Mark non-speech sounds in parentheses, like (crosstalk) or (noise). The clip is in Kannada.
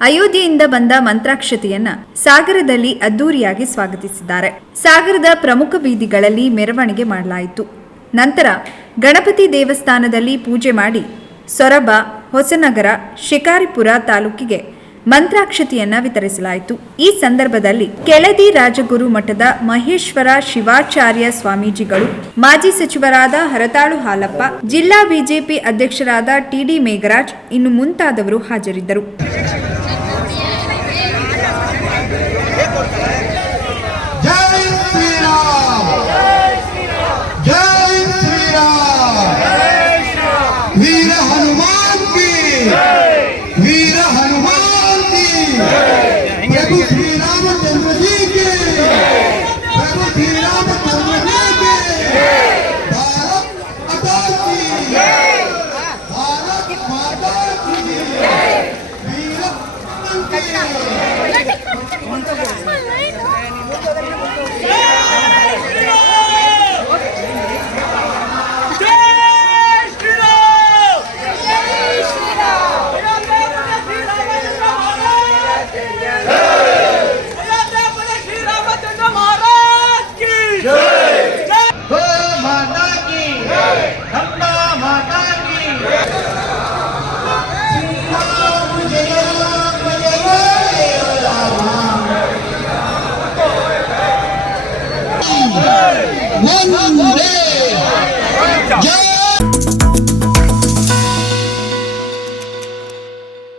ಅಯೋಧ್ಯೆಯಿಂದ ಬಂದ ಮಂತ್ರಾಕ್ಷತೆಯನ್ನ ಸಾಗರದಲ್ಲಿ ಅದ್ದೂರಿಯಾಗಿ ಸ್ವಾಗತಿಸಿದ್ದಾರೆ. ಸಾಗರದ ಪ್ರಮುಖ ಬೀದಿಗಳಲ್ಲಿ ಮೆರವಣಿಗೆ ಮಾಡಲಾಯಿತು. ನಂತರ ಗಣಪತಿ ದೇವಸ್ಥಾನದಲ್ಲಿ ಪೂಜೆ ಮಾಡಿ ಸೊರಬ, ಹೊಸನಗರ, ಶಿಕಾರಿಪುರ ತಾಲೂಕಿಗೆ ಮಂತ್ರಾಕ್ಷತೆಯನ್ನ ವಿತರಿಸಲಾಯಿತು. ಈ ಸಂದರ್ಭದಲ್ಲಿ ಕೆಳದಿ ರಾಜಗುರು ಮಠದ ಮಹೇಶ್ವರ ಶಿವಾಚಾರ್ಯ ಸ್ವಾಮೀಜಿಗಳು, ಮಾಜಿ ಸಚಿವರಾದ ಹರತಾಳು ಹಾಲಪ್ಪ, ಜಿಲ್ಲಾ ಬಿಜೆಪಿ ಅಧ್ಯಕ್ಷರಾದ ಟಿಡಿ ಮೇಘರಾಜ್ ಇನ್ನು ಮುಂತಾದವರು ಹಾಜರಿದ್ದರು. ವೀರ ಹನುಮಾನ್ ವೀರ श्री रामचंद्र जी के। प्रभु श्री रामचंद्र जी के। भारत माता की। भारत माता की। वीर (laughs) (laughs) One! Yeah!